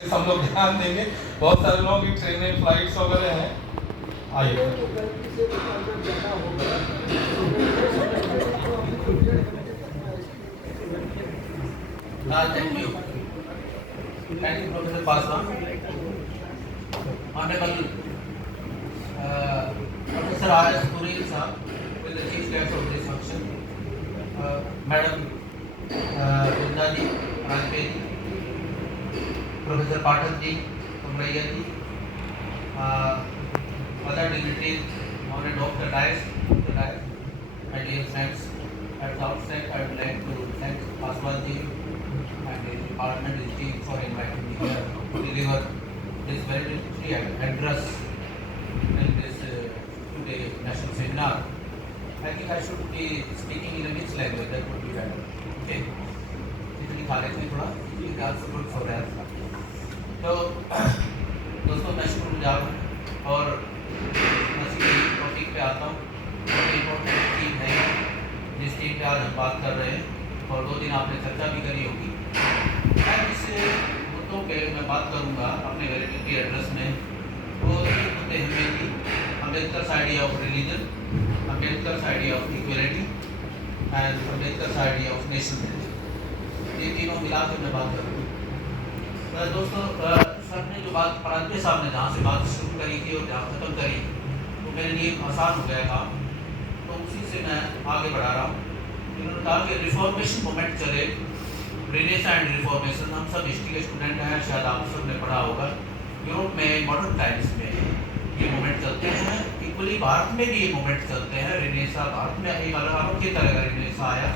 हम लोग ध्यान देंगे। बहुत सारे लोगों की ट्रेनें फ्लाइट्स वगैरह हैं। आइए thank you professor Paswan. Honourable professor R.S. Puri sahab with the chief guest of this function, madam Vrinda ji, Rajperi, professor Pathak ji, Kumaraiah ji, other dignitaries on and off the dais, my dear friends. At the outset, I would like to thank Paswan ji and the department, his team for inviting me here to deliver this very address in this today national seminar. I think I should be speaking in a mixed language. That would be better. Okay. इतनी खा लेते हैं थोड़ा. It is also good for that. तो दोस्तों मैं शुक्रगुजार हूँ और मसीह की टॉपिक पे आता हूँ। बहुत इम्पोर्टेंट टीम है जिस टीम पे आज हम बात कर रहे हैं और 2 दिन आपने चर्चा भी करी होगी। मैं इस मुद्दों पे मैं बात करूँगा अपने वैलिडिटी एड्रेस में। वो 3 मुद्दे हमें कि Ambedkar idea of religion, Ambedkar idea of equality and Ambedkar idea of nationalism. ये तीनों मिला के मैं बात करूँगा। दोस्तों सर ने जो बात परांजपे साहब ने जहाँ से बात शुरू करी थी और जहाँ ख़त्म करी तो मेरे लिए आसान हो गया काम, तो उसी से मैं आगे बढ़ा रहा हूँ। उन्होंने कहा कि रिफॉर्मेशन मोमेंट चले, रिनेसा एंड रिफॉर्मेशन। हम सब हिस्ट्री के स्टूडेंट हैं, शायद आप सब ने पढ़ा होगा। यूरोप में मॉडर्न टाइम्स में ये मोमेंट चलते हैं, इक्वली भारत में भी ये मोमेंट चलते हैं। रिनेसा भारत में एक अलग अनोखे तरह का रिनेसा आया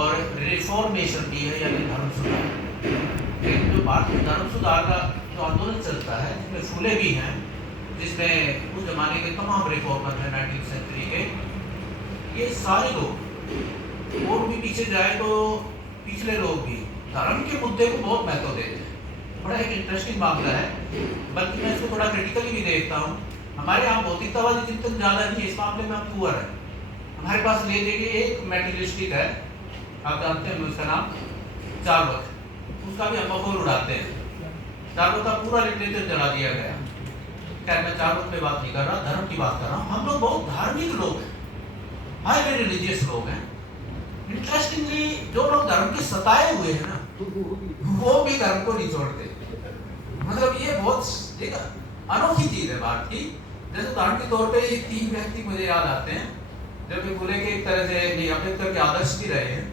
और रिफॉर्मेशन भी है, यानी धर्म सुधार। लेकिन जो भारत में धर्म सुधार का जो आंदोलन चलता है, जिसमें फूले भी हैं, जिसमें उस जमाने के तमाम रिफॉर्मर हैं 19वीं सेंचुरी के, ये सारे लोग और भी पीछे जाए तो पिछले लोग भी धर्म के मुद्दे को बहुत महत्व देते हैं। बड़ा एक इंटरेस्टिंग मामला है, बल्कि मैं इसको थोड़ा क्रिटिकली भी देखता हूँ। हमारे यहाँ भौतिकतावादी चिंतन ज़्यादा नहीं है, इस मामले में हम पुअर है। हमारे पास ले देखिए एक मेटेरियलिस्टिक है, आप जानते हैं उसका नाम चार्वाक, उसका भी हम मखौल उड़ाते हैं। चार्वाक का पूरा लिटरेचर जला दिया गया। खैर मैं चार्वाक पे बात नहीं कर रहा, धर्म की बात कर रहा हूँ। हम लोग बहुत धार्मिक लोग हैं, हाईली रिलीजियस लोग हैं। इंटरेस्टिंगली जो लोग धर्म के सताए हुए हैं ना, वो भी धर्म को नहीं छोड़ते। मतलब ये बहुत एक अनोखी चीज है बात की। जैसे उदाहरण के तौर पे ये 3 व्यक्ति मुझे याद आते हैं जो कि फूले के एक तरह से नहीं अम्बेडकर के आदर्श भी रहे हैं।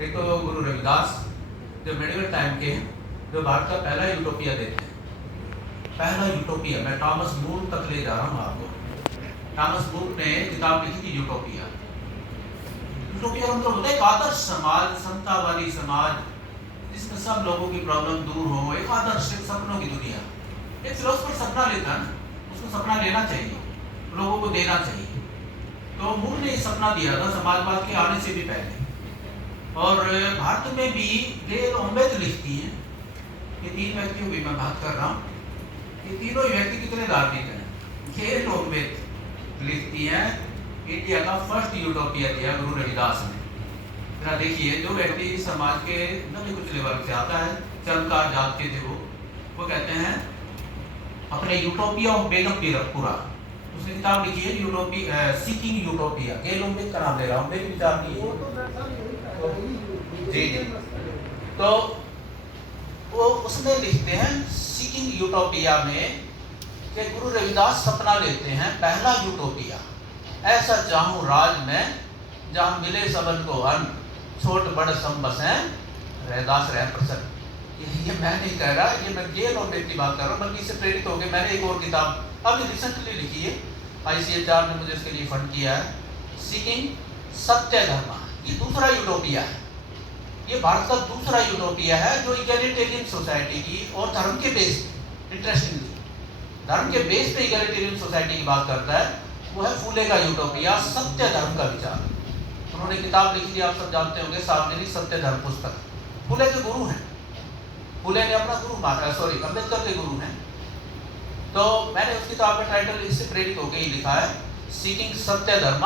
एक तो गुरु रविदास जो मेडिवल टाइम के हैं, जो भारत का पहला यूटोपिया देते हैं। पहला यूटोपिया, मैं थॉमस मूर तक ले जा रहा हूँ आपको। थॉमस मूर ने किताब लिखी थी यूटोपिया। यूटोपिया मतलब होता है एक आदर्श समाज, समतावादी समाज, जिसमें सब लोगों की प्रॉब्लम दूर हो, एक आदर्श, एक सपनों की दुनिया। एक फिलोसफर सपना लेता है ना, उसको सपना लेना चाहिए, लोगों को देना चाहिए। तो मूर ने सपना दिया था समाजवाद के आने से भी पहले। और भारत में भी गेल ओम्बेद लिखती हैं। ये 3 व्यक्तियों की मैं बात कर रहा हूँ। ये तीनों व्यक्ति कितने धार्मिक हैं। गेल ओम्बेद लिखती हैं इंडिया का फर्स्ट यूटोपिया दिया गुरु रविदास ने। जरा देखिए, जो व्यक्ति समाज के नब्बे कुचले वर्ग से आता है, चरमकार जात के थे वो कहते हैं अपने यूटोपिया ऑफ बेगमपुरा, उसने किताब लिखी है यूटोपिया, सीकिंग यूटोपिया। गेल ओम्बेद का नाम ले रहा हूँ, मेरी विचार नहीं है जी। तो वो उसमें लिखते हैं सीकिंग यूटोपिया में कि गुरु रविदास सपना लेते हैं पहला यूटोपिया ऐसा चाहूं राज में, जहां मिले सबन को अन्न, छोट बड़ सम बसें, रैदास रह प्रसन्न। ये मैं नहीं कह रहा, ये मैं गेल ओम्बेद की बात कर रहा हूँ, बल्कि इससे प्रेरित होकर मैंने एक और किताब अभी रिसेंटली लिखी है। ICHR ने मुझे इसके लिए फंड किया है, सीकिंग सत्य धर्म। ये दूसरा यूटोपिया है, ये भारत का दूसरा यूटोपिया है जो इक्वलिटेरियन सोसाइटी की और धर्म के बेस पे, इंटरेस्टिंगली धर्म के बेस पे इक्वलिटेरियन सोसाइटी की बात करता है। वो है फूले का यूटोपिया, सत्य धर्म का विचार। उन्होंने किताब लिखी थी, आप सब जानते होंगे, सार्वजनिक सत्य धर्म पुस्तक। फूले के गुरु हैं, फूले ने अपना गुरु माना, सॉरी अम्बेडकर के गुरु हैं। तो मैंने उस किताब का टाइटल इससे प्रेरित होकर ही लिखा है, सीकिंग सत्य धर्म,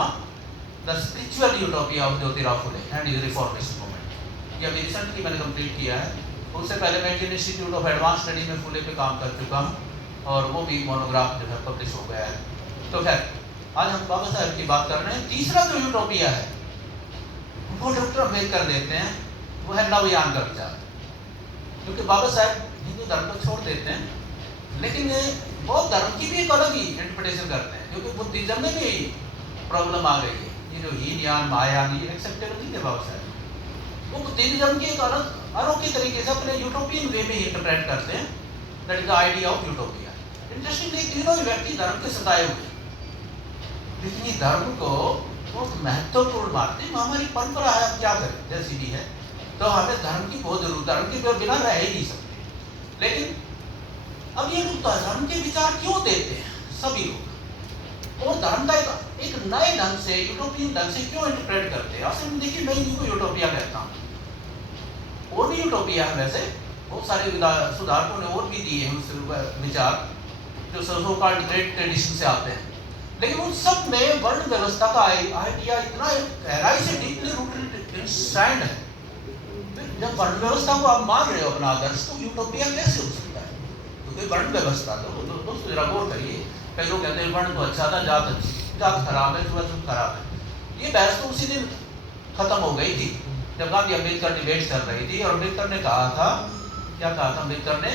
the spiritual utopia of Jyotirao Phule and his reformation movement. ये अभी रिसेंटली मैंने कंप्लीट किया है। उससे पहले मैं Indian institute of advance study में फुले पे काम कर चुका हूँ और वो भी मोनोग्राफ जो है पब्लिश हो गया है। तो खैर आज हम बाबा साहब की बात कर रहे हैं। तीसरा जो यूटोपिया है वो डॉक्टर अम्बेडकर देते हैं, वो है नवयान का विचार। क्योंकि बाबा साहब हिंदू धर्म को छोड़ देते हैं लेकिन बौद्ध धर्म की भी एक अलग ही इंटरप्रिटेशन करते हैं, क्योंकि बुद्धिज्म में भी प्रॉब्लम आ गई है। ये जो हीन यान मायान ये एक्सेप्टेबल नहीं थे बाबा साहब। वो बुद्धिज्म की एक अलग अनोखी तरीके से अपने यूटोपियन वे में इंटरप्रेट करते हैं। That is the idea of utopia. Interestingly तीनों व्यक्ति धर्म के सताए हुए, लेकिन ये धर्म को बहुत महत्वपूर्ण मानते हैं। हमारी परंपरा है, अब क्या करें, जैसी भी है, तो हमें धर्म की बहुत जरूरत, धर्म के बिना रह ही नहीं सकते। लेकिन अब ये लोग धर्म के विचार क्यों देते हैं सभी लोग, और धर्म का एक नए ढंग से, यूटोपियन ढंग से क्यों इंटरप्रेट करते हैं। असल में देखिए, मैं इनको यूटोपिया कहता हूँ, और भी यूटोपिया है वैसे, बहुत सारे सुधारकों ने और भी दिए हैं उस विचार जो सो कॉल्ड ग्रेट ट्रेडिशन से आते हैं। लेकिन उन सब में वर्ण व्यवस्था का आइडिया इतना गहराई से डीपली रूटेड इंस्टाइंड है। जब वर्ण व्यवस्था को आप मान रहे हो अपना आदर्श, तो यूटोपिया कैसे हो सकता है? क्योंकि वर्ण व्यवस्था तो जरा गौर करिए। कई लोग कहते हैं वर्ण तो अच्छा था, जात अच्छी, जात खराब है, छुआछूत खराब है। ये बहस तो उसी दिन खत्म हो गई थी जब गांधी अम्बेडकर डिबेट चल रही थी। और अम्बेडकर ने कहा था, क्या कहा था अम्बेडकर ने,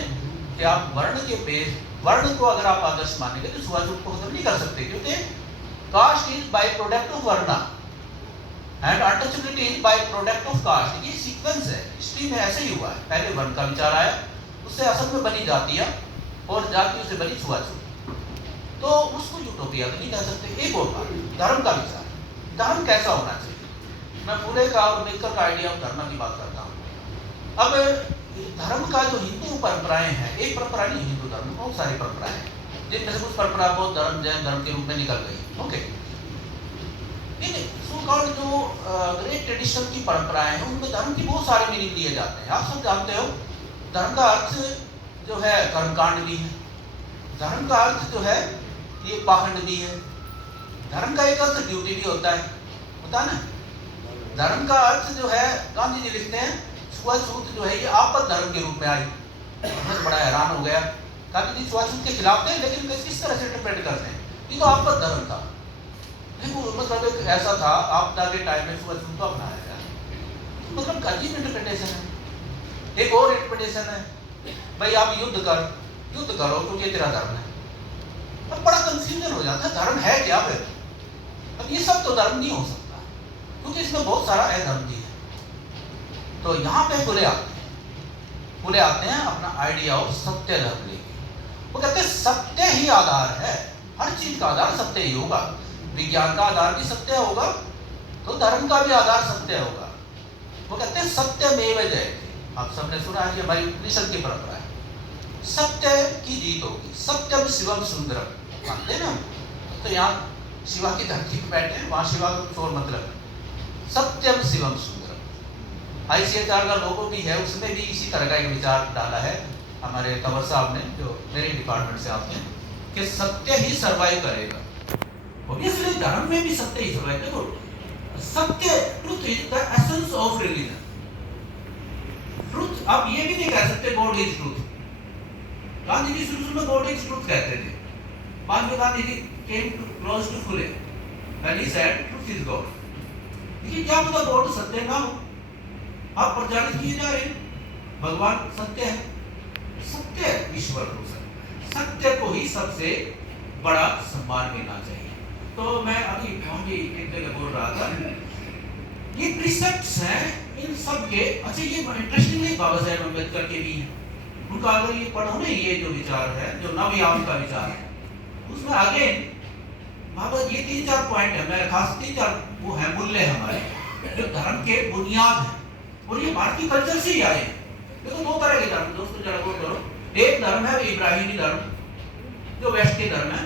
कि आप वर्ण के बेस, वर्ण को अगर आप आदर्श मानेंगे तो छुआछूत को खत्म नहीं कर सकते, क्योंकि caste is by product of varna and untouchability is by product of caste. ये सीक्वेंस है, हिस्ट्री में ऐसे ही हुआ है। पहले वर्ण का विचार आया, उससे असल में बनी जातियां और जातियों से बनी छुआछूत, तो उसको यूटोपिया तो नहीं कह सकते। एक और बात, धर्म का विचार, धर्म कैसा होना चाहिए। मैं फुले का और अम्बेडकर का आइडिया ऑफ धर्म की बात करता हूँ। अब धर्म का जो हिंदू परंपराएं हैं, एक परंपरा नहीं, हिंदू धर्म में बहुत सारी परंपराएं हैं, जिनमें से कुछ परंपरा बौद्ध धर्म, जैन धर्म के रूप में निकल गई। ओके, सो कॉल्ड जो ग्रेट ट्रेडिशन की परंपराएं हैं, उनमें धर्म की बहुत सारे मीनिंग दिए जाते हैं। आप सब जानते हो, धर्म का अर्थ जो है कर्मकांड भी है, धर्म का अर्थ जो है ये पाखंड भी है, धर्म का एक अर्थ ड्यूटी भी होता है ना। धर्म का अर्थ जो है, गांधी जी लिखते हैं, छुआछूत जो है ये आपद धर्म के रूप में आई। मैं बड़ा हैरान हो गया, गांधी जी छुआछूत के खिलाफ थे, लेकिन किस तरह से इंटरप्रेट करते हैं, ये तो आपद धर्म था। देखो, मतलब एक ऐसा था, आपदा के टाइम में छुआछूत को अपनाया गया, मतलब अजीब इंटरप्रिटेशन है। एक और इंटरप्रिटेशन है, भाई आप युद्ध करो क्योंकि तेरा धर्म है। अब बड़ा कंफ्यूजन हो जाता है, धर्म है क्या फिर? अब ये सब तो धर्म नहीं हो सकता, क्योंकि इसमें बहुत सारा अधर्म भी है। तो यहाँ पे फुले आते हैं अपना आइडिया ऑफ सत्य धर्म लेके। वो कहते हैं सत्य ही आधार है, हर चीज का आधार सत्य ही होगा। विज्ञान का आधार भी सत्य होगा, तो धर्म का भी आधार सत्य होगा। वो कहते हैं सत्यमेव जयते। आप सबने सुना है, हमारी उपनिषद की परंपरा है, सत्य की जीत होगी। सत्यम शिवम सुंदरम, मानते ना। तो यहाँ शिवा की धरती पर बैठे हैं, वहां शिवा का और मतलब सत्यम शिवम सुंदरम। ICHR का लोगो भी है, उसमें भी इसी तरह का एक विचार डाला है हमारे कंवर साहब ने, जो मेरे डिपार्टमेंट से आते हैं, कि सत्य ही सर्वाइव करेगा। ऑब्वियसली धर्म में भी सत्य ही सर्वाइव करेगा। सत्य, truth is the essence of religion. Truth, आप ये भी नहीं कह सकते God is truth. Gandhi ji शुरू में गॉड इज ट्रुथ कहते थे, बाद में Gandhi ji came to close to Phule when he said truth is God. लेकिन क्या पता गॉड सत्य ना हो, आप प्रचारित किए जा रहे हैं भगवान सत्य है, सत्य ईश्वर हो सकता है, सत्य को ही सबसे बड़ा सम्मान देना चाहिए। तो मैं अभी एक जगह बोल रहा था, ये प्रिसेप्ट्स हैं इन सब के। अच्छा, ये इंटरेस्टिंगली बाबा साहेब अम्बेडकर के भी हैं। उनका अगर ये पढ़ो ना, ये जो विचार है, जो नवयान का विचार है, उसमें आगे बाबा ये 3-4 पॉइंट है, मेरे खास 3-4 वो है मूल्य हमारे, जो धर्म के बुनियाद है, और ये भारतीय कल्चर से ही आए। देखो, 2 तरह के धर्म, दोस्तों जरा गौर करो। एक धर्म है इब्राहिमी धर्म, जो वेस्ट के धर्म है,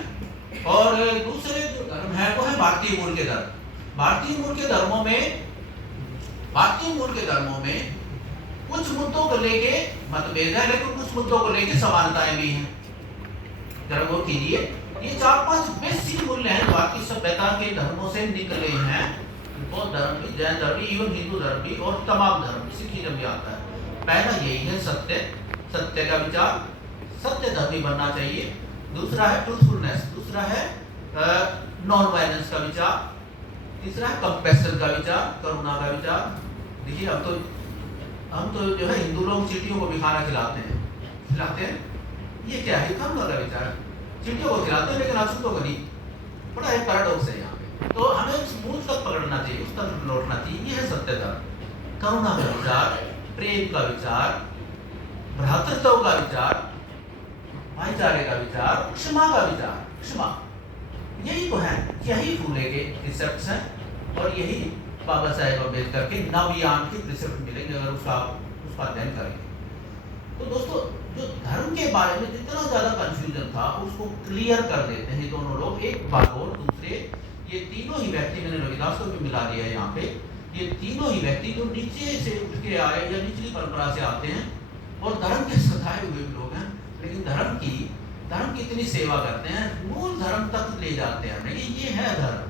और दूसरे जो धर्म है वो है भारतीय मूल के धर्म। भारतीय मूल के धर्मों में कुछ मुद्दों को लेके मतभेद है, लेकिन कुछ मुद्दों को लेके समानताएं भी हैं। जरा गौर कीजिए, ये 4-5 बेसिक मूल्य हैं जो बाकी सभ्यता के धर्मों से निकले हैं। बौद्ध धर्म भी, जैन धर्म भी, इवन हिंदू धर्म भी, और तमाम धर्म, सिखिज्म भी आता है। पहला यही है सत्य, सत्य का विचार, सत्य धर्मी बनना चाहिए। दूसरा है ट्रूथफुलनेस, दूसरा है नॉन वायलेंस का विचार, तीसरा है कंपैशन का विचार, करुणा का विचार। देखिए हम तो जो है हिंदू लोग चींटियों को भी खाना खिलाते हैं, ये क्या है? करुणा का विचार, चींटियों को खिलाते हैं लेकिन अशुद्धों को नहीं। बड़ा एक पैराडॉक्स है यहाँ पे। तो हमें उस मूल तक पकड़ना चाहिए, उस तक लौटना चाहिए। ये है सत्य धर्म, करुणा का विचार, प्रेम का विचार, भ्रातृत्व का विचार, भाईचारे का विचार, क्षमा का विचार। क्षमा, यही तो है, यही फूले के रिसेप्ट्स हैं और यही बाबा साहेब अम्बेडकर के नवयान के रिसेप्ट मिलेंगे अगर उसका अध्ययन करेंगे। तो दोस्तों, जो धर्म के बारे में जितना ज्यादा कंफ्यूजन था उसको क्लियर कर देते हैं दोनों लोग, एक बात और दूसरे। ये तीनों ही व्यक्ति, मैंने रविदास को भी मिला दिया यहाँ पे, ये तीनों ही व्यक्ति जो नीचे से उठ के आए या निचली परंपरा से आते हैं और धर्म के सताए हुए लोग हैं, लेकिन धर्म की इतनी सेवा करते हैं, मूल धर्म तक ले जाते हैं हमें, ये है धर्म,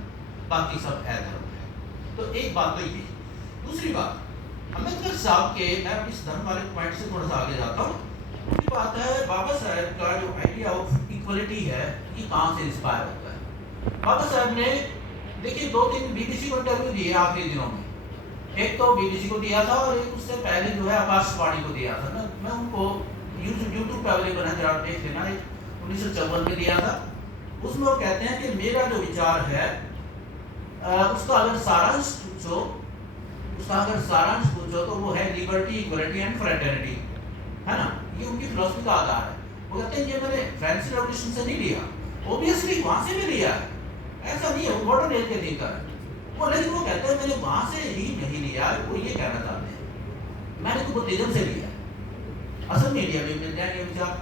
बाकी सब है धर्म है। तो एक बात तो ये। दूसरी बात, अम्बेडकर साहब के, मैं इस धर्म वाले पॉइंट से थोड़ा सा आगे जाता हूँ। दूसरी बात है, बाबा साहेब का जो आइडिया ऑफ इक्वलिटी है, ये कहाँ से इंस्पायर होता है? बाबा साहेब ने देखिए 2-3 BBC को इंटरव्यू दिए आखिरी दिनों में। एक तो BBC को दिया था और एक उससे पहले जो है आकाशवाणी को दिया था ना। मैं उनको यूट्यूब पे अवेलेबल है, जरा देख लेना। 1954 में दिया था। उसमें वो कहते हैं कि मेरा जो विचार है उसका अगर सारांश पूछो तो वो है लिबर्टी, इक्वलिटी एंड फ्रेटर्निटी, है ना। ये उनकी फिलॉसफी का आधार है। वो कहते हैं ये मैंने फ्रेंच रेवोल्यूशन से नहीं लिया, ऑब्वियसली वहां से भी लिया है, ऐसा नहीं है, वो मॉडर्न एज के थिंकर है वो। लेकिन वो कहते हैं मैंने वहां से ही नहीं लिया, वो ये कहना चाहते हैं मैंने तो बुद्धिज्म से लिया। असल में इंडिया में मिल जाएंगे विचार।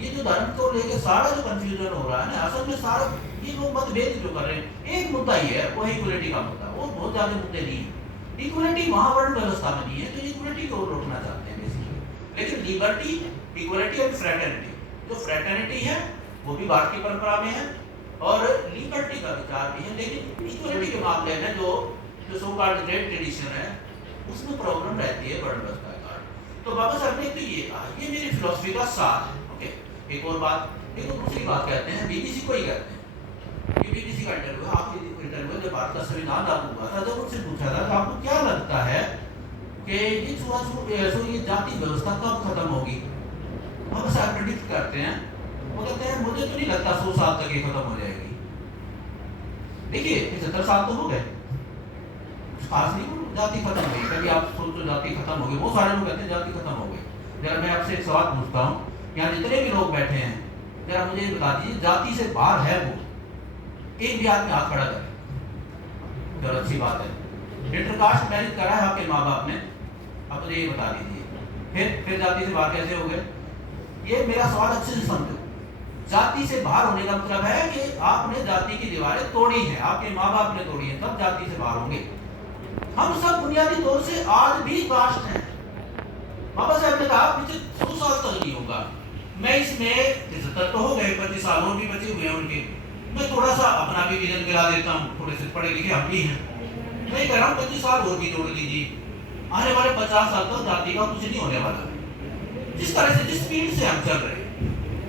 ये जो धर्म को लेके सारा जो कंफ्यूजन हो रहा है ना, असल में सारा ये लोग मतभेद जो कर रहे हैं, एक मुद्दा ही है, वो है इक्वलिटी का मुद्दा। वो बहुत ज्यादा मुद्दे नहीं है। इक्वलिटी वहां वर्ण व्यवस्था में नहीं है, तो इक्वलिटी को रोकना चाहते हैं बेसिकली। लेकिन लिबर्टी, इक्वलिटी और फ्रेटर्निटी, जो फ्रेटर्निटी है वो भी भारत की परंपरा में है और लिबर्टी का विचार भी है। लेकिन इक्वलिटी के मामले में जो सो कॉल्ड ग्रेट ट्रेडिशन है उसमें प्रॉब्लम रहती है वर्ण व्यवस्था के कारण। तो बाबा साहब ने तो ये कहा, ये मेरी फिलॉसफी का सार है। ओके, एक और बात, एक तो दूसरी बात कहते हैं, BBC को ही कहते हैं, ये BBC का इंटरव्यू है, आप इंटरव्यू जब भारत का संविधान लागू हुआ था, जब उनसे पूछा था तो आपको क्या लगता है कि ये छुआछूत, ये जाति व्यवस्था कब खत्म होगी? बाबा साहब प्रेडिक्ट करते हैं, वो कहते हैं मुझे तो नहीं लगता 100 साल तक ये खत्म हो जाएगी। देखिए 75 साल तो हो गए, खास नहीं जाति खत्म हो गई। कभी आप सोचो जाति खत्म हो गई, वो सारे लोग कहते हैं जाति खत्म हो गई। जरा मैं आपसे एक सवाल पूछता हूँ, यहाँ जितने भी लोग बैठे हैं, जरा मुझे बता दीजिए जाति से बाहर है वो, एक भी आदमी हाथ खड़ा करे। चलो अच्छी बात है, इंटरकास्ट मैरिज करा है आपके माँ बाप ने, अब मुझे ये बता दीजिए फिर जाति से बाहर कैसे हो गए? ये मेरा सवाल अच्छे से समझो। जाति से बाहर होने का मतलब है कि आपने जाति की दीवारें तोड़ी हैं, आपके माँ बाप ने तोड़ी हैं, तब जाति से बाहर होंगे। हम सब बुनियादी तौर से आज भी कास्ट हैं। बाबा साहब ने कहा मुझे 100 साल तक नहीं होगा, मैं इसमें 75 तो हो गए, 25 साल और भी बचे हुए हैं उनके, मैं थोड़ा सा अपना भी विजन गिरा देता हूँ, थोड़े से पढ़े लिखे हम भी हैं, मैं कह रहा हूँ 25 साल और भी जोड़ लीजिए, आने वाले 50 साल तक जाति का कुछ नहीं होने वाला। जिस तरह से, जिस स्पीड से हम चल रहे हैं,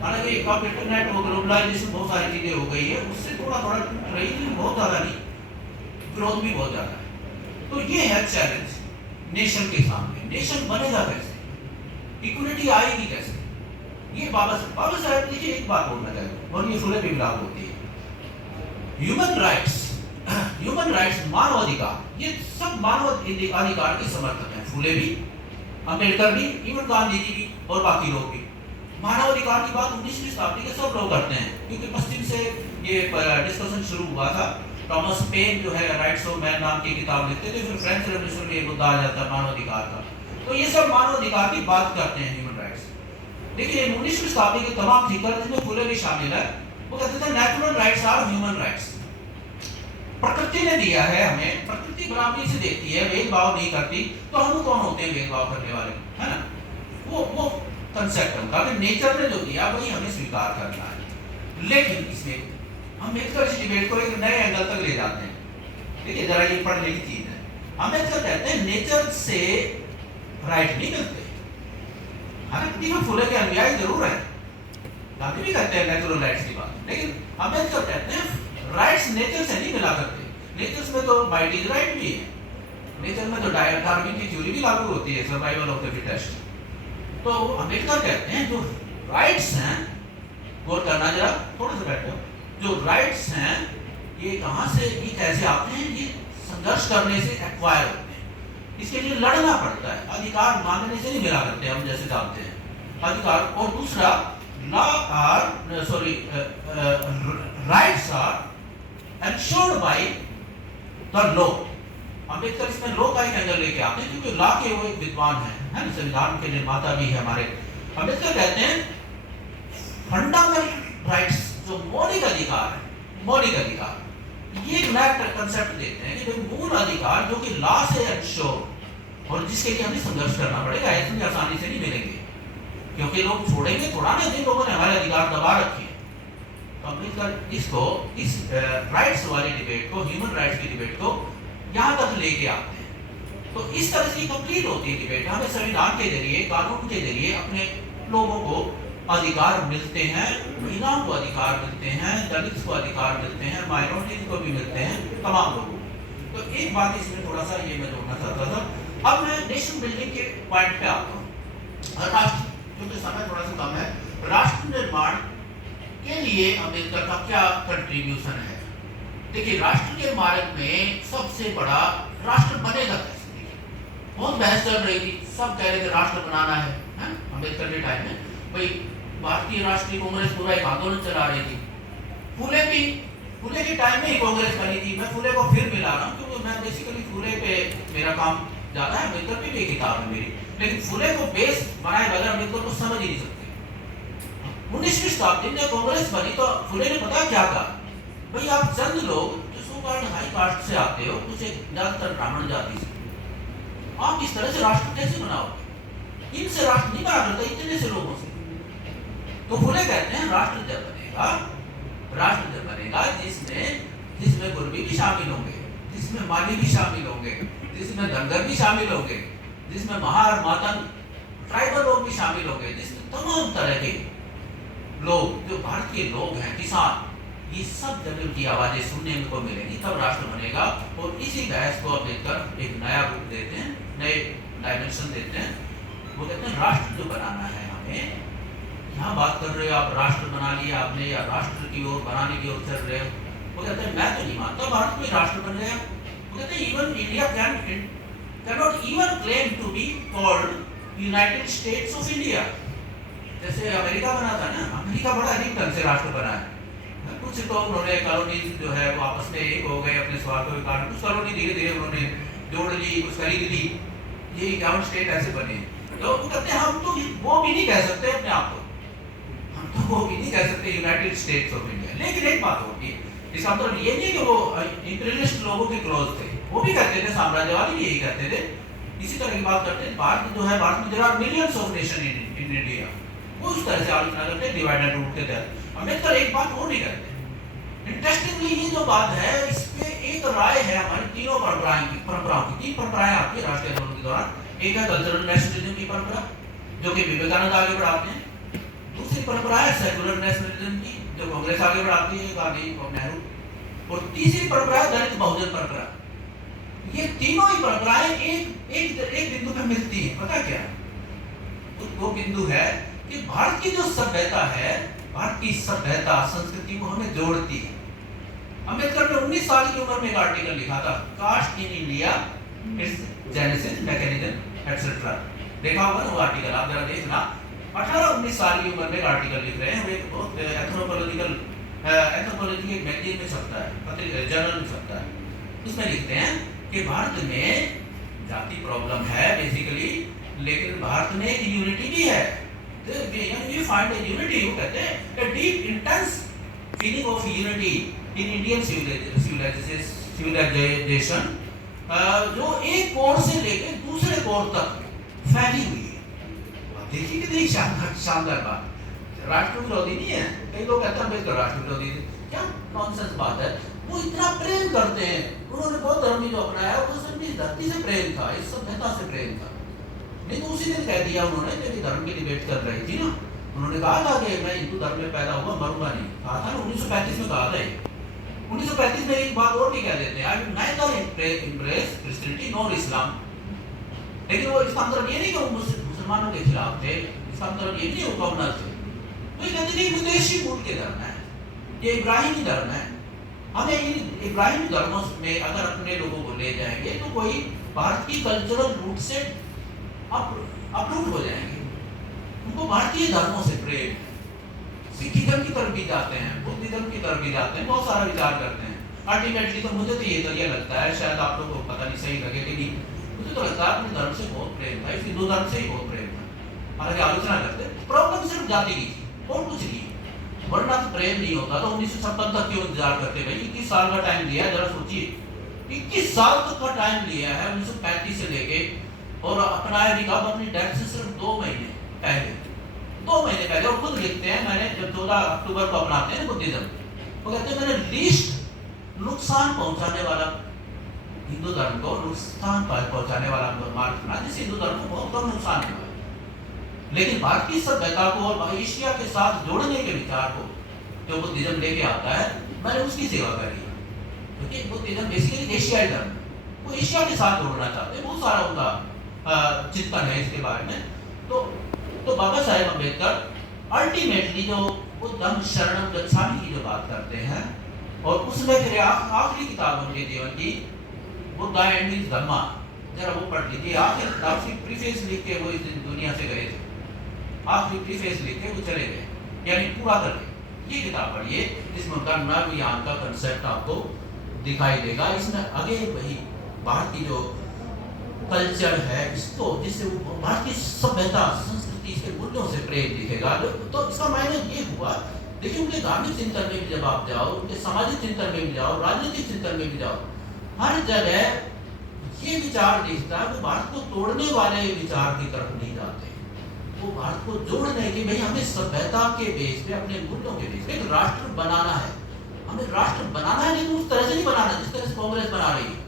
हालांकि इंटरनेट हो, ग्लोबलाइजेशन, बहुत सारी चीजें हो गई है, उससे थोड़ा रही, बहुत ज्यादा नहीं, ग्रोथ भी बहुत ज्यादा है। तो ये है चैलेंज नेशन के सामने। नेशन बनेगा कैसे, इक्वलिटी आएगी कैसे? ये बाबा साहब देखिए एक बात बोलना चाहिए, और ये फुले भी लागू होती है। ह्यूमन राइट्स, मानवाधिकार, ये सब मानव अधिकार के समर्थक हैं। फुले भी, अम्बेडकर भी, इवन गांधी जी भी और बाकी लोग भी। मानवाधिकार की बात 19वीं शताब्दी के सब लोग करते हैं, क्योंकि पश्चिम से ये डिस्कशन शुरू हुआ था। थॉमस पेन जो है राइट्स ऑफ मैन नाम की किताब लिखते थे, फिर फ्रेंच रेवोल्यूशन में ये मुद्दा आ जाता है मानवाधिकार का। तो ये सब मानवाधिकार की बात करते हैं, ह्यूमन राइट्स। देखिए 19वीं शताब्दी के तमाम थिंकर, जिसमें फुले भी शामिल है, वो कहते थे natural rights are human rights. प्रकृति ने दिया है हमें, प्रकृति बराबरी से देती है, भेदभाव नहीं करती, तो हम कौन होते हैं भेदभाव करने वाले, है ना। वो कंसेप्ट उनका कि नेचर ने जो दिया वही हमें स्वीकार करना है। लेकिन इसमें अम्बेडकर इस डिबेट को एक नए एंगल तक ले जाते हैं। देखिए जरा ये पढ़ने की चीज है। अम्बेडकर कहते हैं नेचर से राइट नहीं मिलते, हालांकि हम फुले के अनुयायी जरूर हैं, गांधी भी कहते हैं नेचुरल राइट्स की बात, लेकिन अम्बेडकर कहते हैं राइट्स नेचर से नहीं मिला करते। नेचर में तो बाय राइट भी है, नेचर में तो डार्विन की थ्योरी भी लागू होती है, सर्वाइवल ऑफ द फिटेस्ट। तो अम्बेडकर कहते हैं जो राइट्स हैं, गौर करना जरा, थोड़ा सा बैठो, जो राइट्स हैं ये कहाँ से, ये कैसे आते हैं, ये संघर्ष करने से एक्वायर होते हैं, इसके लिए लड़ना पड़ता है, अधिकार मांगने से नहीं मिला करते हम जैसे जानते हैं अधिकार। और दूसरा law are sorry rights are ensured by the law. Ambedkar इसमें लॉ का एक एंगल लेके आते हैं क्योंकि लॉ के वो एक विद्वान है ना, संविधान के निर्माता भी है हमारे। अम्बेडकर कहते हैं फंडामेंटल राइट्स जो मौलिक अधिकार है, मौलिक अधिकार, ये एक नया कंसेप्ट देते हैं कि भाई मूल अधिकार जो कि लॉ से एंश्योर और जिसके लिए हमें संघर्ष करना पड़ेगा, ऐसे ही आसानी से नहीं मिलेंगे क्योंकि लोग छोड़ेंगे थोड़ा ना, जिन लोगों ने हमारे अधिकार दबा रखे। तो अम्बेडकर इसको, इस राइट्स वाली डिबेट को, ह्यूमन राइट्स की डिबेट को यहाँ तक लेके आते हैं। तो इस तरह से कंप्लीट होती है डिबेट। हमें संविधान के जरिए, कानून के जरिए अपने लोगों को अधिकार मिलते हैं, महिलाओं को अधिकार मिलते हैं, दलित को अधिकार मिलते हैं, माइनॉरिटीज को भी मिलते हैं, तमाम लोगों को। तो एक बात इसमें थोड़ा सा ये मैं जोड़ना चाहता था। अब मैं नेशन बिल्डिंग के पॉइंट पे आता हूँ। राष्ट्र, क्योंकि समय थोड़ा सा कम है, राष्ट्र निर्माण के लिए अम्बेडकर का क्या कंट्रीब्यूशन है? देखिए, राष्ट्र के मार्ग में सबसे बड़ा राष्ट्र बनेगा कैसे, बहुत बहस चल रही थी, सब कह रहे थे राष्ट्र बनाना है अम्बेडकर के टाइम में। भाई भारतीय राष्ट्रीय कांग्रेस पूरा एक आंदोलन चला रही थी, फुले के टाइम में ही कांग्रेस बनी थी। मैं फुले को फिर मिला रहा हूँ क्योंकि मैं बेसिकली फुले पे मेरा काम ज्यादा है, अम्बेडकर पे भी एक किताब है मेरी, लेकिन फुले को बेस बनाए बगैर अम्बेडकर को समझ ही नहीं सकते। 19वीं शताब्दी में कांग्रेस बनी तो फुले ने पता क्या कहा, भाई आप चंद लोग जो सो कॉल्ड हाई कास्ट से आते हो, कुछ ज्यादातर ब्राह्मण जाति से, आप इस तरह से राष्ट्र कैसे बनाओगे? इनसे राष्ट्र नहीं बना करता, इतने से लोगों से। तो फुले कहते हैं राष्ट्र जब बनेगा जिसमें गुरबी भी शामिल होंगे, जिसमें माली भी शामिल होंगे, जिसमें धनगर भी शामिल होंगे, जिसमें महार मातन ट्राइबल लोग भी शामिल होंगे, जिसमें तमाम तरह के लोग जो भारत के लोग हैं, किसान, ये सब जब उनकी आवाजें सुनने को मिलेंगी तब राष्ट्र बनेगा। और इसी बहस को अम्बेडकर एक नया रूप देते हैं, नए डायमेंशन देते हैं। वो कहते हैं राष्ट्र जो बनाना है हमें, यहाँ बात कर रहे हो आप राष्ट्र बना लिया आपने या राष्ट्र की ओर बनाने की ओर चल रहे हो। वो कहते हैं मैं तो नहीं मानता भारत में राष्ट्र बन गया। वो कहते हैं even India cannot even claim to be called United States of India. जैसे अमेरिका बना था ना, अमेरिका बड़ा अजीब ढंग से राष्ट्र बना है। कुछ तो उन्होंने कॉलोनीज जो है वो आपस में एक हो गए अपने स्वार्थों के कारण, कुछ कॉलोनी धीरे धीरे उन्होंने जोड़ ली, कुछ खरीद ली, ये 51 स्टेट ऐसे बने। तो वो कहते हैं हम तो वो भी नहीं कह सकते अपने आप को, हम तो वो भी नहीं कह सकते यूनाइटेड स्टेट्स ऑफ इंडिया। लेकिन एक बात होती है, इसका मतलब ये नहीं कि वो इंपीरियलिस्ट लोगों के क्लोज थे, वो भी कहते थे, साम्राज्यवादी भी यही कहते थे। इसी तरह की बात करते हैं। भारत जो है, भारत में there are millions of nation in India, वो उस तरह से आलोचना करते हैं डिवाइड एंड रूल के तहत। अम्बेडकर एक बात वो नहीं करते। इंटरेस्टिंगली ये जो बात है, इस पे एक राय है हमारी तीनों परंपराओं की। तीन परंपराएं आती है राष्ट्रीय आंदोलन के दौरान। एक है कल्चरल नेशनलिज्म की परंपरा, जो कि विवेकानंद आगे बढ़ाते हैं। दूसरी परंपरा है सेकुलर नेशनलिज्म की, जो कांग्रेस आगे बढ़ाती है, गांधी और नेहरू। और तीसरी परंपरा है दलित बहुजन परंपरा। ये तीनों ही परंपराएं एक बिंदु पे मिलती है। पता क्या? तो वो बिंदु है कि भारत की जो सभ्यता है, भारत की सभ्यता संस्कृति को हमें जोड़ती है। अम्बेडकर ने 19 साल की उम्र में एक आर्टिकल लिखा था, caste in India, its genesis, mechanism etcetera. देखा होगा वो आर्टिकल, आप जरा देखना। 18-19 साल की उम्र में एक आर्टिकल लिख रहे हैं, वो एक बहुत एंथ्रोपोलॉजी एक मैगजीन में छपता है, जर्नल में छपता है। उसमें लिखते हैं कि भारत में जाति प्रॉब्लम है बेसिकली, लेकिन भारत में एक यूनिटी भी है। You find a unity, वो कहते हैं a deep intense feeling of unity in Indian civilization, जो एक कोण से लेकर दूसरे कोण तक फैली हुई है। देखिए कितनी शानदार बात। राष्ट्र विरोधी नहीं है। कई लोग कहते हैं अम्बेडकर राष्ट्र विरोधी, क्या नॉनसेंस बात है। वो इतना प्रेम करते हैं, उन्होंने बहुत धर्म जो अपनाया वो सिर्फ इस धरती से प्रेम था, इस सभ्यता से प्रेम था। नहीं तो उसी दिन कह दिया उन्होंने, जब धर्म की डिबेट चल रही थी ना, उन्होंने कहा था कि मैं हिंदू धर्म में पैदा हुआ, मरूंगा नहीं। कहा था ना 1935 में कहा था ये। 1935 में एक बात और भी कह देते हैं, I will neither embrace Christianity nor Islam. लेकिन वो इसका मतलब ये नहीं कि वो मुसलमानों के खिलाफ थे, इसका मतलब ये नहीं वो कम्युनल थे। तो ये कहते नहीं विदेशी मूल के धर्म है, ये इब्राहिमी धर्म है। हमें इन इब्राहिमी धर्मों में अगर अपने लोगों को ले जाएंगे तो कोई भारत की कल्चरल रूट से अपरूट हो जाएंगे। उनको भारतीय धर्मों से प्रेम, सिखिज्म की तरफ भी जाते हैं, बुद्धिज्म की तरफ भी जाते हैं, बहुत सारा विचार करते हैं। अल्टीमेटली तो मुझे तो ये नजरिया लगता है, शायद आप लोगों को पता नहीं सही लगे कि नहीं, मुझे तो लगता है अपने धर्म से बहुत प्रेम था, इस हिंदू धर्म से ही बहुत प्रेम था। हालांकि आलोचना करते, प्रॉब्लम सिर्फ जाति की थी और कुछ नहीं। वरना तो प्रेम नहीं होता तो 1956 तक क्यों इंतजार करते भाई? 21 साल का टाइम दिया, जरा सोचिए 21 साल तक का टाइम लिया है 1935 से लेके, और अपनाया भी कब? अपनी डेथ से सिर्फ 2 महीने पहले, 2 महीने पहले। और खुद लिखते हैं, मैंने जब 14 अक्टूबर को अपनाते हैं बुद्धिज्म, वो कहते हैं मैंने लीस्ट नुकसान पहुंचाने वाला हिंदू धर्म को नुकसान पहुंचाने वाला मार्ग चुना, जिससे हिंदू धर्म को बहुत कम नुकसान हुआ। लेकिन भारतीय सभ्यता को और एशिया के साथ जोड़ने के विचार को जो बुद्धिज्म लेके आता है, मैंने उसकी सेवा करी, क्योंकि बुद्धिज्म बेसिकली एशियाई धर्म, वो एशिया के साथ जोड़ना चाहते हैं। बहुत सारा उनका चिंतन है इसके बारे में। तो बाबा साहेब अम्बेडकर अल्टीमेटली जो बुद्धं शरणं गच्छामि की जो बात करते हैं, और उसमें फिर आखिरी किताब उनके जीवन की बुद्धा एंड हिज धम्मा, जरा वो पढ़ लीजिए। आखिरी प्रीफेस लिख के वो इस दुनिया से गए थे, आखिरी प्रीफेस लिख के वो चले गए, यानी पूरा कर गए। ये किताब पढ़िए, इसमें उनका नवयान का कंसेप्ट आपको दिखाई देगा। इसमें आगे वही भारत की जो कल्चर है, इसको जिससे वो भारतीय सभ्यता संस्कृति इसके मूल्यों से प्रेम दिखेगा। तो इसका मायने ये हुआ, देखिए उनके धार्मिक चिंतन में भी जब आप जाओ, उनके सामाजिक चिंतन में भी जाओ, राजनीतिक चिंतन में भी जाओ, हर जगह ये विचार दिखता है कि भारत को तोड़ने वाले विचार की तरफ नहीं जाते, वो भारत को जोड़ने की, भाई हमें सभ्यता के बेस पे, अपने मूल्यों के बेस पे एक राष्ट्र बनाना है, हमें राष्ट्र बनाना है, लेकिन उस तरह से नहीं बनाना जिस तरह से कांग्रेस बना रही है।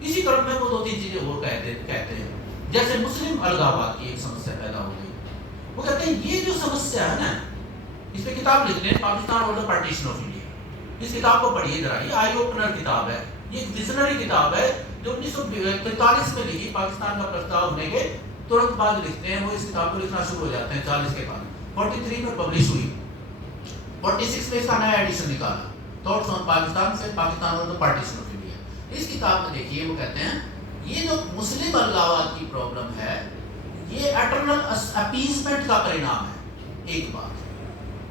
इसी क्रम में वो 2-3 चीजें और कहते हैं, जैसे मुस्लिम अलगाववाद की एक समस्या पैदा हो गई। वो कहते हैं ये जो समस्या है ना, इस पे किताब लिखते हैं, पाकिस्तान और द पार्टीशन ऑफ इंडिया। इस किताब को पढ़िए जरा, ये आई ओपनर किताब है, ये एक विजनरी किताब है जो 1943 में लिखी, पाकिस्तान का प्रस्ताव होने के तुरंत बाद लिखते हैं। वो इस किताब को लिखना शुरू हो जाते हैं 40 के बाद, 43 में पब्लिश हुई, 46 में इसका नया एडिशन निकाला, थॉट्स ऑन पाकिस्तान से पाकिस्तान और द पार्टीशन ऑफ इंडिया। इस किताब में देखिए वो कहते हैं ये जो मुस्लिम अलगाववाद की प्रॉब्लम है, ये एटर्नल अपीजमेंट का परिणाम है। एक बात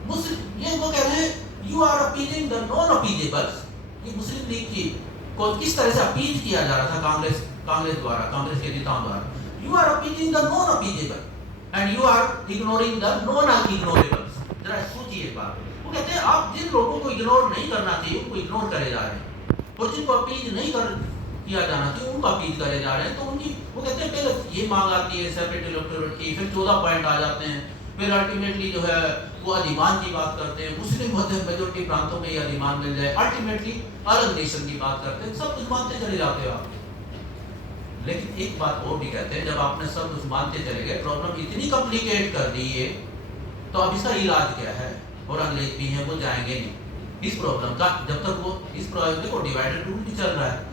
मुस्लिम, ये वो कह रहे हैं you are appeasing the non अपीजेबल्स। ये मुस्लिम लीग की को किस तरह से अपीज किया जा रहा था कांग्रेस द्वारा, कांग्रेस के नेताओं द्वारा, you are appeasing the non appeasable and you are ignoring the non ignorables. जरा सोचिए बात। वो कहते हैं आप जिन लोगों को इग्नोर नहीं करना चाहिए उनको इग्नोर करे जा रहे हैं, और जिनको अपीज नहीं किया जाना चाहिए उनको अपीज करे जा रहे हैं। तो उनकी वो कहते हैं पहले ये मांग आती है सेपरेट इलेक्टोरेट की, फिर 14 पॉइंट आ जाते हैं, फिर अल्टीमेटली जो है वो अधिमान की बात करते हैं, मुस्लिम मेजोरिटी प्रांतों में ये अधिमान मिल जाए, अल्टीमेटली अलग नेशन की बात करते हैं, सब कुछ मानते चले जाते हो आप। लेकिन एक बात और भी कहते हैं, जब आपने सब कुछ मानते चले गए, प्रॉब्लम इतनी कॉम्प्लिकेट कर दी है, तो अब इसका इलाज क्या है? और अंग्रेज भी हैं, वो जाएंगे नहीं इस प्रॉब्लम का, जब तक वो इस प्रॉब्लम को डिवाइडेड रूल भी चल रहा है,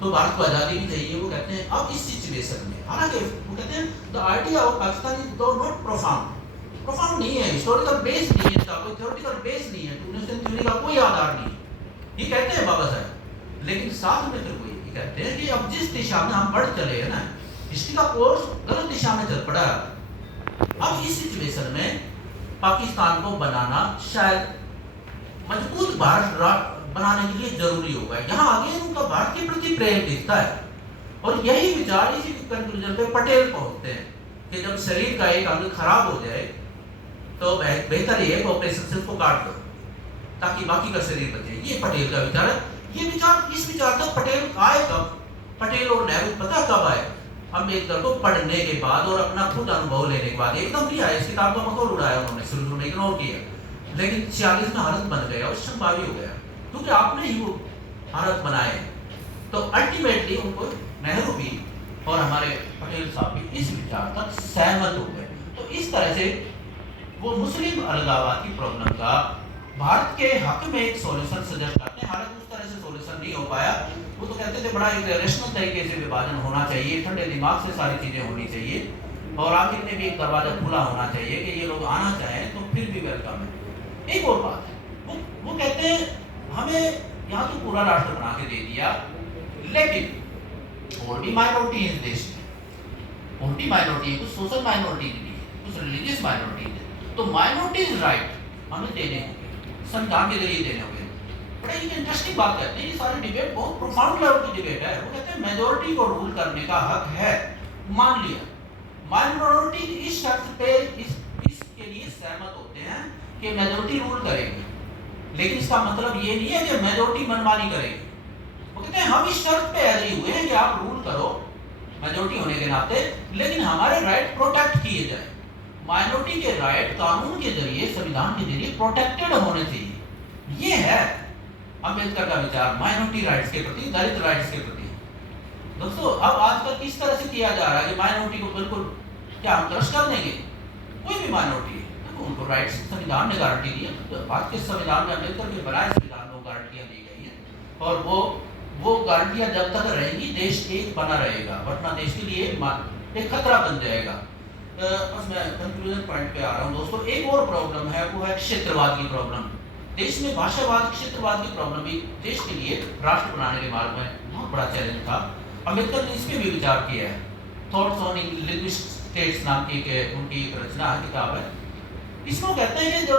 तो भारत को आज़ादी भी चाहिए। वो कहते हैं अब इस सिचुएशन में, हालांकि वो कहते हैं the idea of Pakistan is not profound नहीं है, हिस्टोरिकल बेस नहीं है, इसका कोई थ्योरेटिकल बेस नहीं है, टूनेशियन थ्योरी का कोई आधार नहीं है, ये कहते हैं बाबा साहब। लेकिन साथ में फिर कोई कहते हैं कि अब जिस दिशा में हम बढ़ चले हैं ना, हिस्ट्री का कोर्स गलत दिशा में चल पड़ा। अब इस सिचुएशन में पाकिस्तान को बनाना शायद मजबूत भारत बनाने के लिए जरूरी होगा। यहाँ आगे उनका भारत के प्रति प्रेम दिखता है, और यही विचार इसी कंक्लूजन पे पटेल पहुंचते हैं कि जब शरीर का एक अंग खराब हो जाए तो बेहतर ये ऑपरेशन से उसको काट दो ताकि बाकी का शरीर बचे। ये पटेल का विचार है। ये विचार, इस विचार तक पटेल आए कब? पटेल और नेहरू पता कब आए? अम्बेडकर को पढ़ने के बाद और अपना खुद अनुभव लेने के बाद। एकदम नहीं आया, इस किताब का मखौल उड़ाया उन्होंने, शुरू में इग्नोर किया, लेकिन 46 में हालत बन गया और संभावी हो गया, क्योंकि आपने ही वो हालत बनाए। तो अल्टीमेटली उनको नेहरू भी और हमारे पटेल साहब भी इस विचार तक सहमत हो गए। तो इस तरह से वो मुस्लिम अलगाववाद की प्रॉब्लम का भारत के हक में एक सॉल्यूशन सजेस्ट करते हैं। हालांकि उस तरह से सॉल्यूशन नहीं हो पाया। वो तो कहते थे बड़ा एक रेशनल तरीके से विभाजन होना चाहिए, ठंडे दिमाग से सारी चीज़ें होनी चाहिए, और आखिर में भी एक दरवाज़ा खुला होना चाहिए कि ये लोग आना चाहें तो फिर भी वेलकम है। एक और बात है, वो कहते हैं हमें यहाँ तो पूरा राष्ट्र बना के दे दिया, लेकिन और भी माइनॉरिटी है देश में, और भी माइनॉरिटी है, कुछ सोशल माइनॉरिटी भी है, कुछ रिलीजियस माइनॉरिटी है, तो माइनॉरिटीज राइट हमें देने होंगे, संविधान के जरिए देने होंगे। बड़ा एक इंटरेस्टिंग बात कहते हैं, ये सारी डिबेट बहुत प्रोफाउंड लेवल की डिबेट है। वो कहते हैं मेजॉरिटी को रूल करने का हक है, मान लिया, माइनॉरिटी इस शर्त पे इसके लिए सहमत होते हैं कि मेजॉरिटी रूल करेगी, लेकिन इसका मतलब ये नहीं है कि मेजॉरिटी मनमानी करेगी। वो कहते हैं हम इस शर्त पे एग्री हुए हैं कि आप रूल करो मेजॉरिटी होने के नाते, लेकिन हमारे राइट प्रोटेक्ट किए जाए। माइनॉरिटी के राइट कानून के जरिए, संविधान के जरिए प्रोटेक्टेड होने चाहिए। ये है अम्बेडकर का विचार माइनॉरिटी राइट्स के प्रति, दलित राइट्स के प्रति। दोस्तों अब आजकल किस तरह से किया जा रहा है कि माइनॉरिटी को बिल्कुल क्या हम क्रश कर देंगे? कोई भी माइनॉरिटी है तो उनको राइट्स संविधान ने गारंटी दी है। तो आज के संविधान में अम्बेडकर के बनाए संविधान में गारंटियां दी गई हैं, और वो गारंटियां जब तक रहेंगी देश एक बना रहेगा, वरना देश के लिए एक खतरा बन जाएगा। बस मैं कंक्लूजन पॉइंट पे आ रहा हूँ दोस्तों। एक और प्रॉब्लम है, वो है क्षेत्रवाद की प्रॉब्लम। देश में भाषावाद, क्षेत्रवाद की प्रॉब्लम भी देश के लिए राष्ट्र बनाने के मार्ग में बहुत बड़ा चैलेंज था। अम्बेडकर ने इसमें भी विचार किया है। थॉट्स ऑन लिंग्विस्टिक स्टेट्स नाम की उनकी एक रचना है, किताब है। इसमें कहते हैं कि जो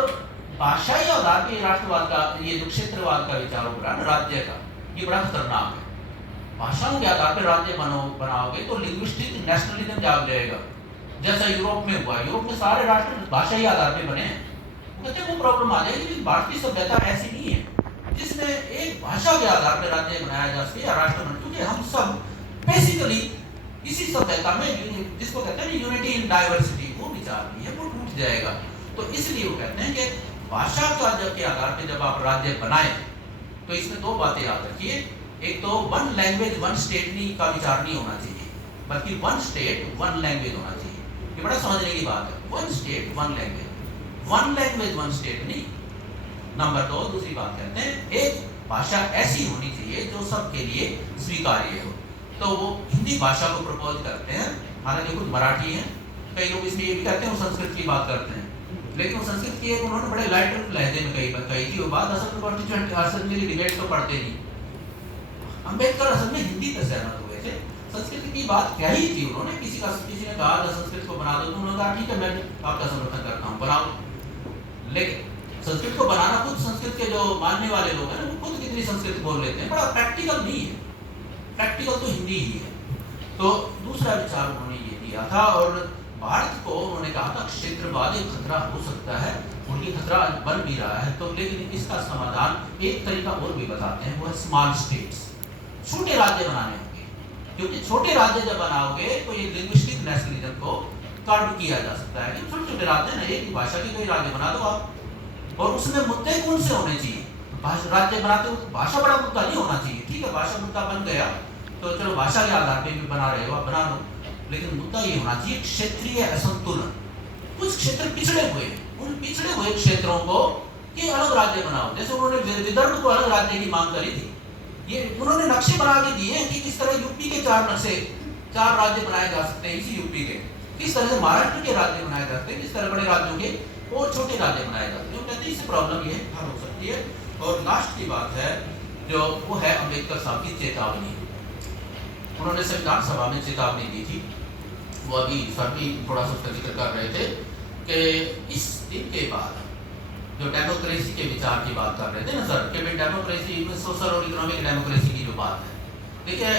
भाषाई आधार पे राष्ट्रवाद का, ये जो क्षेत्रवाद का विचार हो रहा है राज्य का, ये बड़ा खतरनाक है। भाषाओं के आधार पर राज्य बनाओगे तो लिंग्विस्टिक नेशनलिज्म जाग जाएगा, जैसा यूरोप में हुआ। यूरोप में सारे राष्ट्र भाषाई आधार पे बने हैं। वो कहते हैं वो प्रॉब्लम आ जाएगी, लेकिन भारतीय सभ्यता ऐसी नहीं है जिसमें एक भाषा के आधार पर राज्य बनाया जा सके या राष्ट्र बने, क्योंकि हम सब बेसिकली इसी सभ्यता में, जिसको कहते हैं यूनिटी इन डाइवर्सिटी, वो विचार नहीं है, वो टूट जाएगा। तो इसलिए वो कहते हैं कि भाषा के आधार पर जब आप राज्य बनाए तो इसमें दो बातें याद रखिए। एक तो वन लैंग्वेज वन स्टेट का विचार नहीं होना चाहिए, बल्कि वन स्टेट वन लैंग्वेज होना चाहिए। ये बड़ा समझने की बात है, one state one language, one language one state नहीं। नंबर दो, दूसरी बात कहते हैं एक भाषा ऐसी होनी चाहिए जो सबके लिए स्वीकार्य हो। तो वो हिंदी भाषा को प्रपोज करते हैं, हालांकि खुद मराठी हैं, कई लोग इसमें ये भी कहते हैं वो संस्कृत की बात करते हैं, लेकिन वो संस्कृत की एक उन्होंने बड़े लाइट लहजे में कही थी वो बात। असल में कॉन्स्टिट्यूएंट असेंबली डिबेट तो पढ़ते नहीं। अम्बेडकर असल में हिंदी पर सहमत हुए थे, संस्कृत की बात क्या ही थी उन्होंने। किसी ने कहा था संस्कृत को बना दो, तो उन्होंने कहा ठीक है मैं आपका समर्थन करता हूँ, बनाओ। लेकिन संस्कृत को बनाना, खुद संस्कृत के जो मानने वाले लोग हैं वो खुद कितनी संस्कृत बोल लेते हैं, बड़ा प्रैक्टिकल नहीं है, प्रैक्टिकल तो हिंदी ही है। तो दूसरा विचार उन्होंने ये दिया था, और भारत को उन्होंने कहा था क्षेत्रवाद एक खतरा हो सकता है, उनकी खतरा बन भी रहा है। तो लेकिन इसका समाधान एक तरीका और भी बताते हैं, वो है स्मॉल स्टेट्स, छोटे राज्य बनाने होंगे, क्योंकि छोटे राज्य जब बनाओगे तो ये लिंग्विस्टिक नेशनलिज्म को कर्व किया जा सकता है कि छोटे छोटे राज्य ना, एक ही भाषा के कई राज्य बना दो आप, और उसमें मुद्दे कौन से होने चाहिए? राज्य बनाते हो भाषा बड़ा मुद्दा नहीं होना चाहिए, ठीक है भाषा मुद्दा बन गया तो चलो भाषा के आधार पे भी बना रहे हो आप, बना लो, लेकिन मुद्दा ये होना चाहिए क्षेत्रीय असंतुलन। कुछ क्षेत्र पिछड़े हुए, उन पिछड़े हुए क्षेत्रों को ये अलग राज्य बनाओ। जैसे उन्होंने विदर्भ को अलग राज्य की मांग करी थी, ये उन्होंने नक्शे बना के दिए कि किस तरह यूपी के 4 नक्शे, 4 राज्य बनाए जा सकते हैं इसी यूपी के, किस तरह से महाराष्ट्र के राज्य बनाए जा सकते हैं, किस तरह बड़े राज्यों के और छोटे राज्य बनाए जाते हैं। कहते हैं इससे प्रॉब्लम ये हल हो सकती है। और लास्ट की बात है जो वो है अम्बेडकर साहब की चेतावनी। उन्होंने संविधान सभा में चेतावनी दी थी, वो अभी सर भी थोड़ा सा उसका जिक्र कर रहे थे कि इस दिन के बाद जो डेमोक्रेसी के विचार की बात कर रहे थे ना सर, कि भाई डेमोक्रेसी सोशल और इकोनॉमिक डेमोक्रेसी की जो बात है, देखिए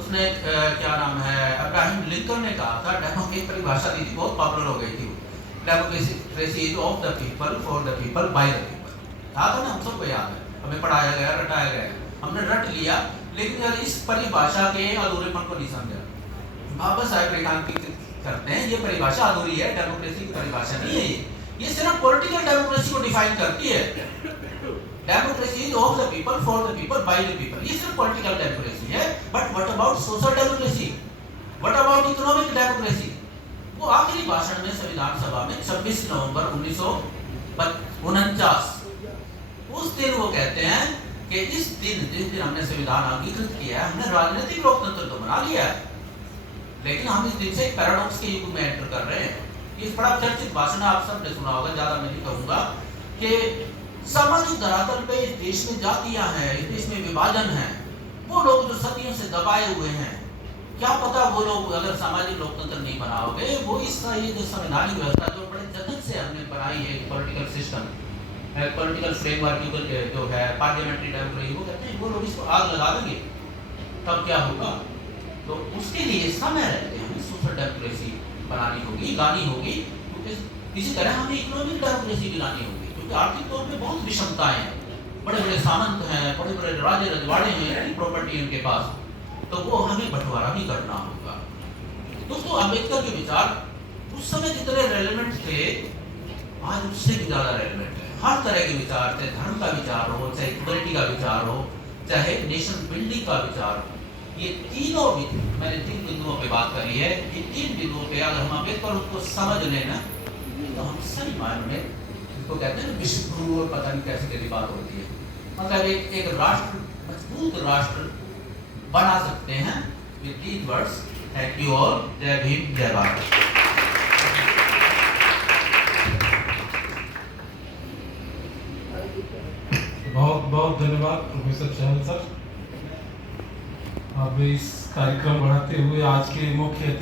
उसने क्या नाम है अब्राहम लिंकन ने कहा था, डेमोक्रेसी परिभाषा दी थी, बहुत पॉपुलर हो गई थी वो, democracy is of the people for the people by the people. याद है ना, हम सबको याद है, हमें पढ़ाया गया, रटाया गया, हमने रट लिया, लेकिन इस परिभाषा के अधूरेपन को नहीं समझा। वापस आए रेखांकित करते हैं, ये परिभाषा अधूरी है, डेमोक्रेसी की परिभाषा नहीं है ये सिर्फ पॉलिटिकल डेमोक्रेसी को डिफाइन करती है। Democracy is of the people for the people by the people, ये सिर्फ पॉलिटिकल डेमोक्रेसी है। But what about social democracy? What about economic democracy? वो आखिरी भाषण में संविधान सभा में 26 नवंबर 1949 उस दिन वो कहते हैं कि इस दिन जिस दिन हमने संविधान अंगीकृत किया है, हमने राजनीतिक लोकतंत्र तो बना लिया है, लेकिन हम इस दिन से एक पैराडॉक्स के युग में एंटर कर रहे हैं। इस बड़ा चर्चित भाषण आप सबने सुना होगा, ज्यादा मैं नहीं कहूंगा, कि सामाजिक धरातल पे इस देश में जातियां हैं, इस देश में विभाजन है। वो लोग जो सदियों से दबाए हुए हैं, क्या पता वो लोग अगर सामाजिक लोकतंत्र नहीं बनाओगे, वो इस ये जो संवैधानिक व्यवस्था जो बड़े जतन से हमने बनाई है, पॉलिटिकल सिस्टम, पॉलिटिकल फ्रेमवर्क जो है, पार्लियामेंट्री डेमोक्रेसी, वो कहते हैं वो लोग इसको आग लगा देंगे, तब क्या होगा? तो उसके लिए समय रहते हैं हमें सोशल डेमोक्रेसी बनानी होगी, लानी होगी, क्योंकि इसी तरह हमें इकोनॉमिक डेमोक्रेसी भी लानी होगी, क्योंकि आर्थिक तौर पे बहुत विषमताएं हैं, बड़े बड़े सामंत हैं, बड़े बड़े राजे रजवाड़े हैं, प्रॉपर्टी उनके पास, तो वो हमें बंटवारा भी करना होगा। दोस्तों, अम्बेडकर के विचार उस समय जितने रेलेवेंट थे, आज उससे भी ज्यादा रेलेवेंट है। हर तरह के विचार, चाहे धर्म का विचार हो, चाहे इक्वलिटी का विचार हो, चाहे नेशन बिल्डिंग का विचार हो, ये तीनों भी मैंने 3 बिंदुओं पे बात करी है। ये 3 बिंदुओं पे अगर हम अम्बेडकर उसको समझ लेना, तो हम सही मायने में इसको कहते हैं विश्व गुरु और पता नहीं कैसे कैसी बात होती है, मतलब एक राष्ट्र, मजबूत राष्ट्र बना सकते हैं with these words. Thank you all. जय भीम, जय भारत। बहुत बहुत धन्यवाद प्रोफेसर चहल सर। अब इस कार्यक्रम बढ़ाते हुए आज के मुख्य